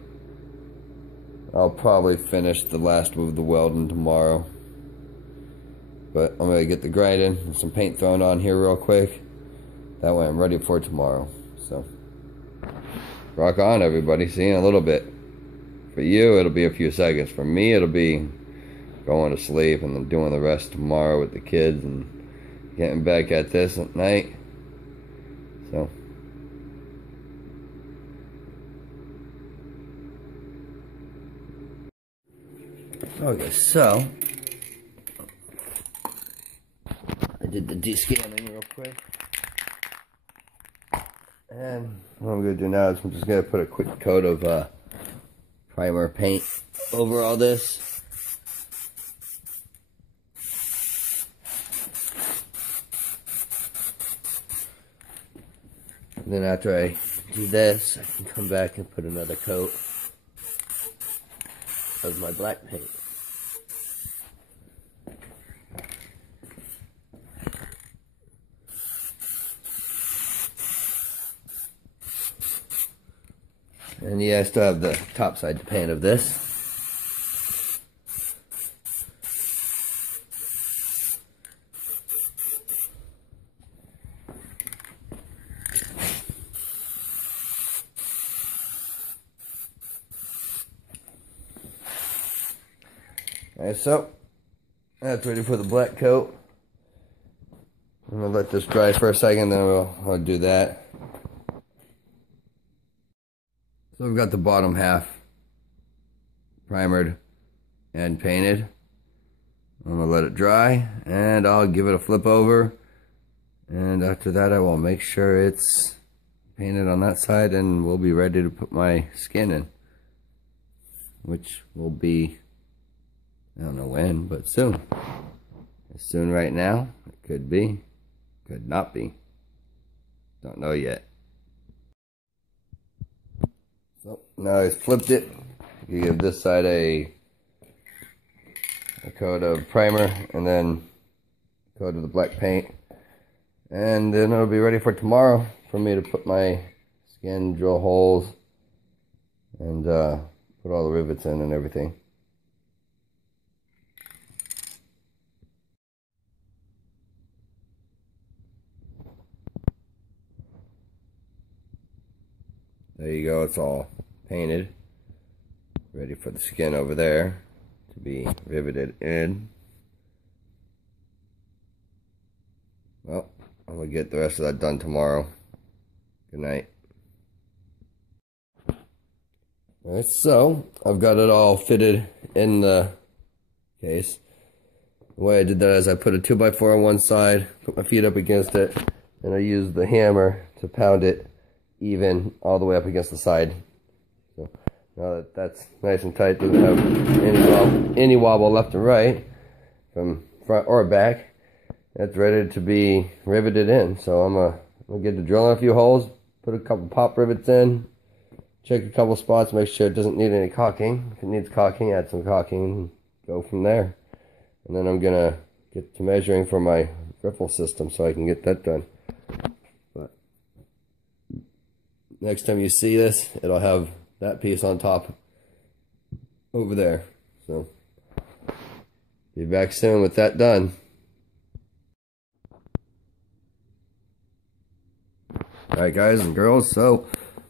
I'll probably finish the last of the welding tomorrow. But I'm going to get the grinding and some paint thrown on here real quick. That way I'm ready for tomorrow. So, rock on everybody. See you in a little bit. For you, it'll be a few seconds. For me, it'll be going to sleep and then doing the rest tomorrow with the kids and getting back at this at night. So, okay, so I did the descaling real quick, and what I'm going to do now is I'm just going to put a quick coat of primer paint over all this. And then after I do this, I can come back and put another coat of my black paint. And yeah, I still have the top side to paint of this. Alright, so that's ready for the black coat. I'm gonna let this dry for a second, then I'll do that. So I've got the bottom half primered and painted. I'm gonna let it dry and I'll give it a flip over. And after that I will make sure it's painted on that side and we'll be ready to put my skin in. Which will be, I don't know when, but soon. As soon right now, it could be, could not be. Don't know yet. So now I've flipped it. You give this side a coat of primer and then a coat of the black paint. And then it'll be ready for tomorrow for me to put my skin, drill holes, and put all the rivets in and everything. There you go, it's all painted. Ready for the skin over there to be riveted in. Well, I'm going to get the rest of that done tomorrow. Good night. Alright, so I've got it all fitted in the case. The way I did that is I put a 2x4 on one side, put my feet up against it, and I used the hammer to pound it even all the way up against the side. So now that that's nice and tight, doesn't have any wobble left or right from front or back, that's ready to be riveted in. So I'm gonna get to drilling a few holes, put a couple pop rivets in, check a couple spots, make sure it doesn't need any caulking. If it needs caulking, add some caulking and go from there. And then I'm gonna get to measuring for my riffle system so I can get that done. But next time you see this, it'll have that piece on top over there. So be back soon with that done. Alright guys and girls, so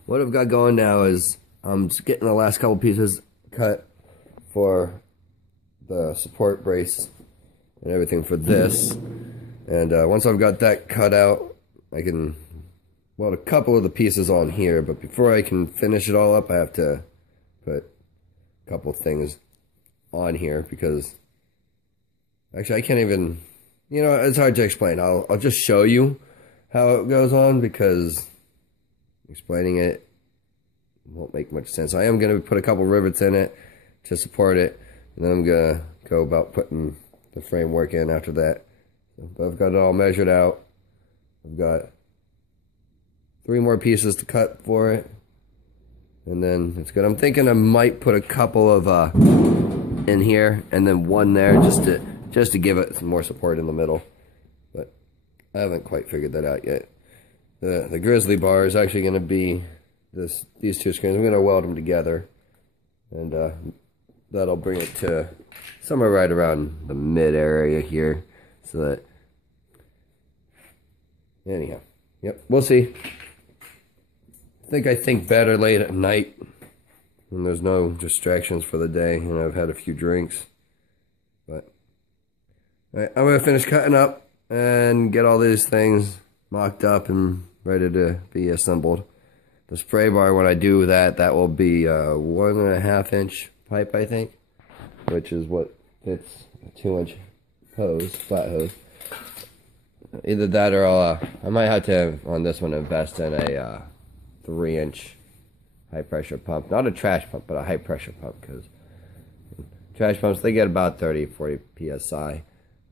what I've got going now is I'm just getting the last couple pieces cut for the support brace and everything for this. And once I've got that cut out, I can weld a couple of the pieces on here, but before I can finish it all up, I have to put a couple things on here because actually I can't even, you know, it's hard to explain. I'll just show you how it goes on because explaining it won't make much sense. I am going to put a couple rivets in it to support it, and then I'm going to go about putting the framework in after that. But I've got it all measured out. I've got 3 more pieces to cut for it, and then it's good. I'm thinking I might put a couple of in here and then one there just to give it some more support in the middle. But I haven't quite figured that out yet. The grizzly bar is actually going to be these 2 screens. I'm going to weld them together, and that'll bring it to somewhere right around the mid area here. So that, anyhow, yep, we'll see. I think better late at night when there's no distractions for the day and I've had a few drinks. But alright, I'm going to finish cutting up and get all these things mocked up and ready to be assembled. The spray bar, when I do that, that will be a 1.5 inch pipe, I think, which is what fits a 2 inch hose, flat hose. Either that or I might have to, on this one, invest in a 3 inch high pressure pump. Not a trash pump, but a high pressure pump, because trash pumps, they get about 30-40 psi. I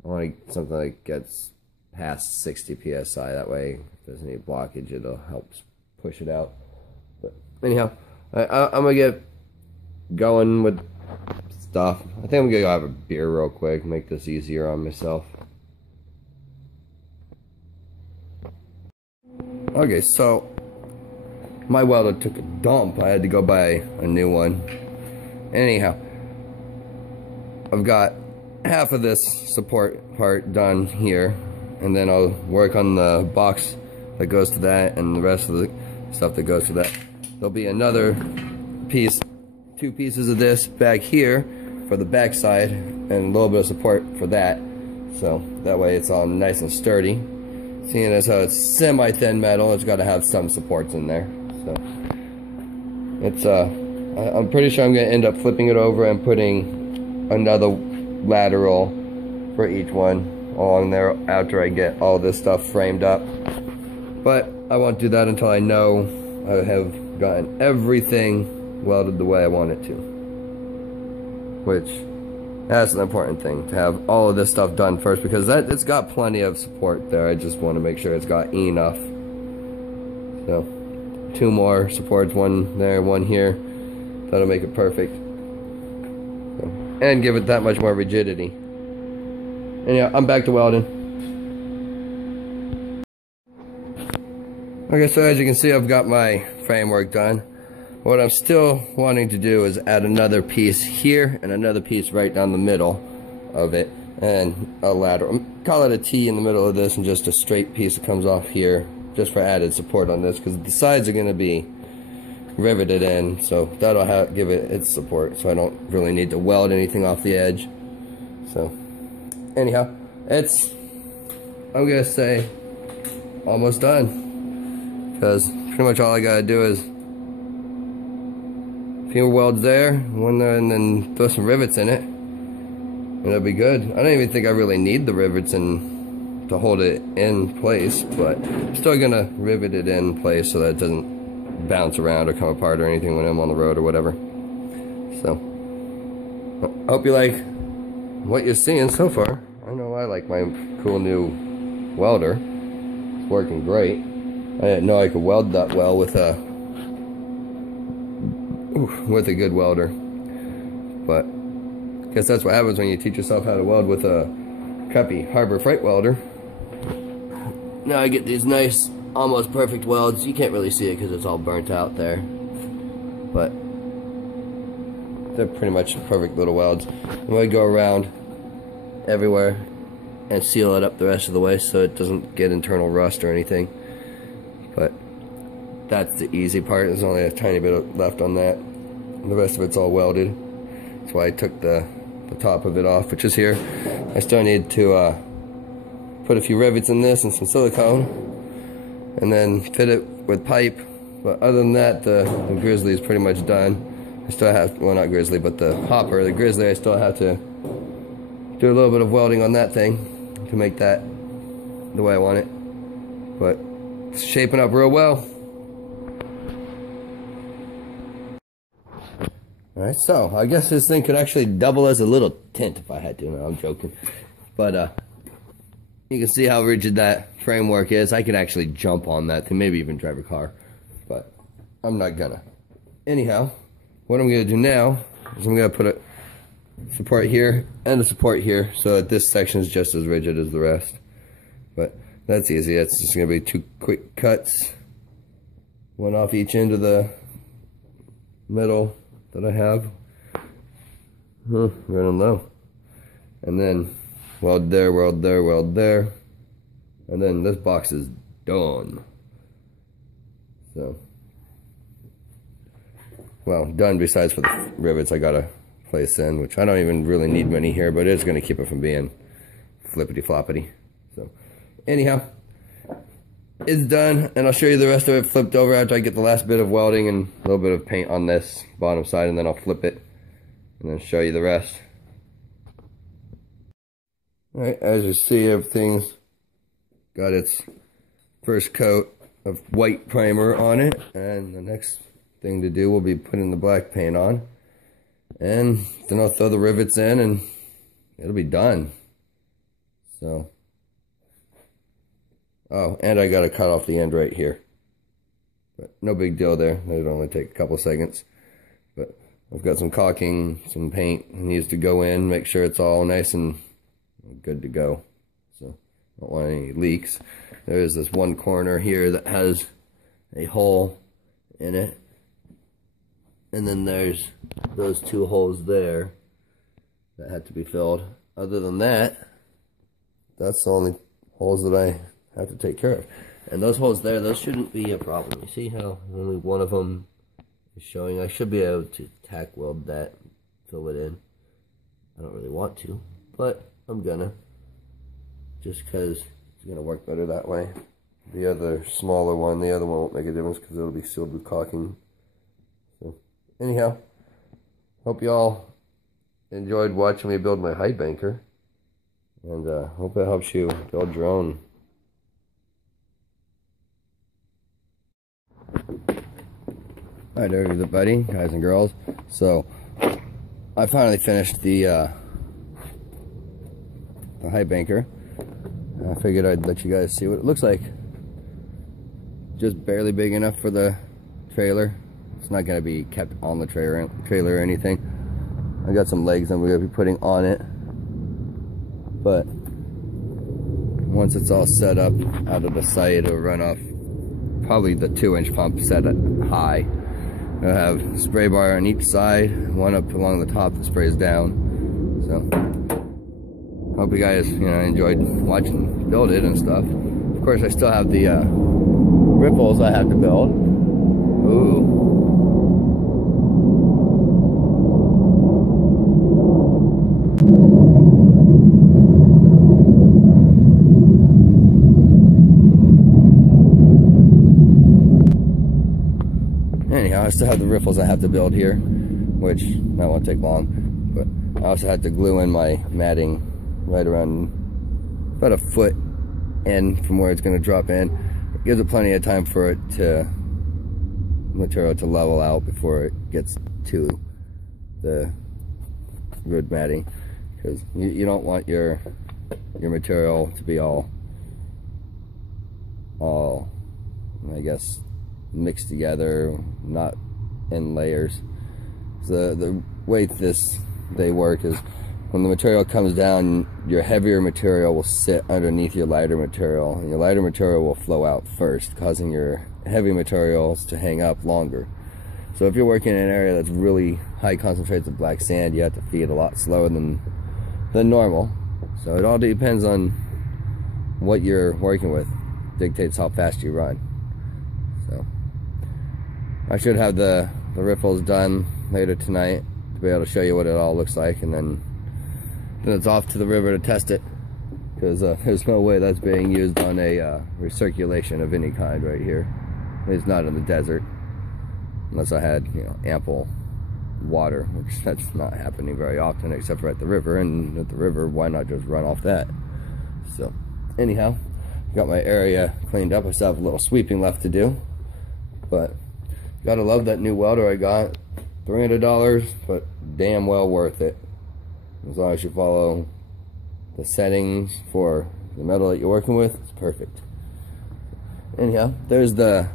want something that gets past 60 psi. That way, if there's any blockage, it'll help push it out. But anyhow, I'm gonna get going with stuff. I think I'm gonna go have a beer real quick, make this easier on myself. Okay, so my welder took a dump. I had to go buy a new one. Anyhow, I've got half of this support part done here, and then I'll work on the box that goes to that and the rest of the stuff that goes to that. There'll be another piece, 2 pieces of this back here for the back side and a little bit of support for that, so that way it's all nice and sturdy. Seeing as how it's semi-thin metal, it's got to have some supports in there. So it's I'm pretty sure I'm going to end up flipping it over and putting another lateral for each one along there after I get all this stuff framed up. But I won't do that until I know I have gotten everything welded the way I want it to. Which, that's an important thing, to have all of this stuff done first, because it's got plenty of support there. I just want to make sure it's got enough. So, 2 more supports, 1 there, 1 here. That'll make it perfect. So, and give it that much more rigidity. And yeah, I'm back to welding. Okay, so as you can see, I've got my framework done. What I'm still wanting to do is add another piece here and another piece right down the middle of it, and a lateral. Call it a T in the middle of this, and just a straight piece that comes off here, just for added support on this, because the sides are going to be riveted in, so that'll give it its support, so I don't really need to weld anything off the edge. So, anyhow, I'm going to say, almost done, because pretty much all I got to do is few welds there, one there, and then throw some rivets in it, and it'll be good. I don't even think I really need the rivets in to hold it in place, but I'm still gonna rivet it in place so that it doesn't bounce around or come apart or anything when I'm on the road or whatever. So, I hope you like what you're seeing so far. I know I like my cool new welder. It's working great. I didn't know I could weld that well with a good welder, but I guess that's what happens when you teach yourself how to weld with a crappy Harbor Freight welder. Now I get these nice, almost perfect welds. You can't really see it because it's all burnt out there, but they're pretty much perfect little welds. I'm going to go around everywhere and seal it up the rest of the way so it doesn't get internal rust or anything, but that's the easy part. There's only a tiny bit left on that. The rest of it's all welded. That's why I took the top of it off, which is here. I still need to put a few rivets in this and some silicone, and then fit it with pipe. But other than that, the grizzly is pretty much done. I still have, well, not grizzly, but the hopper, the grizzly, I still have to do a little bit of welding on that thing to make that the way I want it. But it's shaping up real well. Alright, so I guess this thing could actually double as a little tent if I had to. No, I'm joking. But you can see how rigid that framework is. I could actually jump on that thing, maybe even drive a car. But I'm not gonna. Anyhow, what I'm gonna do now is I'm gonna put a support here and a support here so that this section is just as rigid as the rest. But that's easy. It's just gonna be 2 quick cuts. One off each end of the middle that I have, right on low, and then weld there, weld there, weld there, and then this box is done. So, well, done besides for the rivets I gotta place in, which I don't even really need many here, but it's gonna keep it from being flippity floppity. So, anyhow, it's done, and I'll show you the rest of it flipped over after I get the last bit of welding and a little bit of paint on this bottom side, and then I'll flip it and then show you the rest. Alright, as you see, everything's got its first coat of white primer on it, and the next thing to do will be putting the black paint on, and then I'll throw the rivets in and it'll be done. So, oh, and I gotta cut off the end right here. But no big deal there. It'll only take a couple seconds. But I've got some caulking, some paint. It needs to go in, make sure it's all nice and good to go. So, don't want any leaks. There is this one corner here that has a hole in it. And then there's those 2 holes there that had to be filled. Other than that, that's the only holes that I have to take care of. And those holes there, those shouldn't be a problem. You see how only one of them is showing? I should be able to tack weld that, fill it in. I don't really want to, but I'm gonna. Just because it's gonna work better that way. The other smaller one, the other one won't make a difference because it'll be sealed with caulking. So, anyhow, hope y'all enjoyed watching me build my Highbanker. And hope it helps you build your own. Alright everybody, guys and girls. So, I finally finished the Highbanker. I figured I'd let you guys see what it looks like. Just barely big enough for the trailer. It's not going to be kept on the trailer or anything. I got some legs I'm going to be putting on it. But once it's all set up out of the site, it'll run off probably the 2-inch pump set at high. I'll have spray bar on each side, one up along the top that sprays down. So hope you guys enjoyed watching build it and stuff. Of course, I still have the ripples I have to build. Ooh. Anyhow, I still have the riffles I have to build here, which that won't take long. But I also had to glue in my matting right around about a foot in from where it's going to drop in. It gives it plenty of time for it to material to level out before it gets to the wood matting, because you don't want your material to be all I guess mixed together, not in layers. The way they work is when the material comes down, your heavier material will sit underneath your lighter material, and your lighter material will flow out first, causing your heavy materials to hang up longer. So if you're working in an area that's really high concentrates of black sand, you have to feed a lot slower than normal. So it all depends on what you're working with, dictates how fast you run. So I should have the riffles done later tonight to be able to show you what it all looks like, and then it's off to the river to test it, because there's no way that's being used on a recirculation of any kind right here. It's not in the desert, unless I had ample water, which that's not happening very often except for at the river. And at the river, why not just run off that? So anyhow, got my area cleaned up. I still have a little sweeping left to do, but gotta love that new welder I got. $300, but damn well worth it, as long as you follow the settings for the metal that you're working with. It's perfect. Anyhow, there's the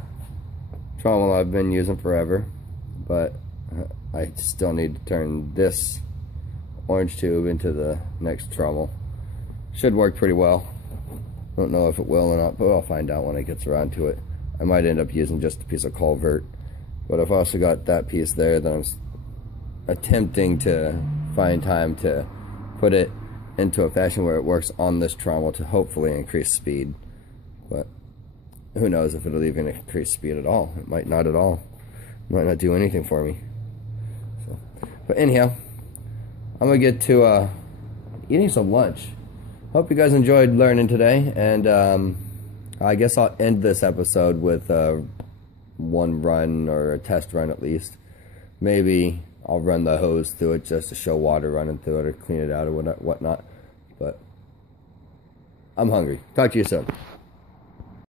trommel I've been using forever, but I still need to turn this orange tube into the next trommel. Should work pretty well. Don't know if it will or not, but I'll find out when it gets around to it. I might end up using just a piece of culvert, but I've also got that piece there that I'm attempting to find time to put it into a fashion where it works on this trommel to hopefully increase speed. But who knows if it'll even increase speed at all. It might not at all. It might not do anything for me. So, but anyhow, I'm gonna get to eating some lunch. Hope you guys enjoyed learning today, and I guess I'll end this episode with one run, or a test run at least. Maybe I'll run the hose through it just to show water running through it, or clean it out or whatnot. But I'm hungry. Talk to you soon.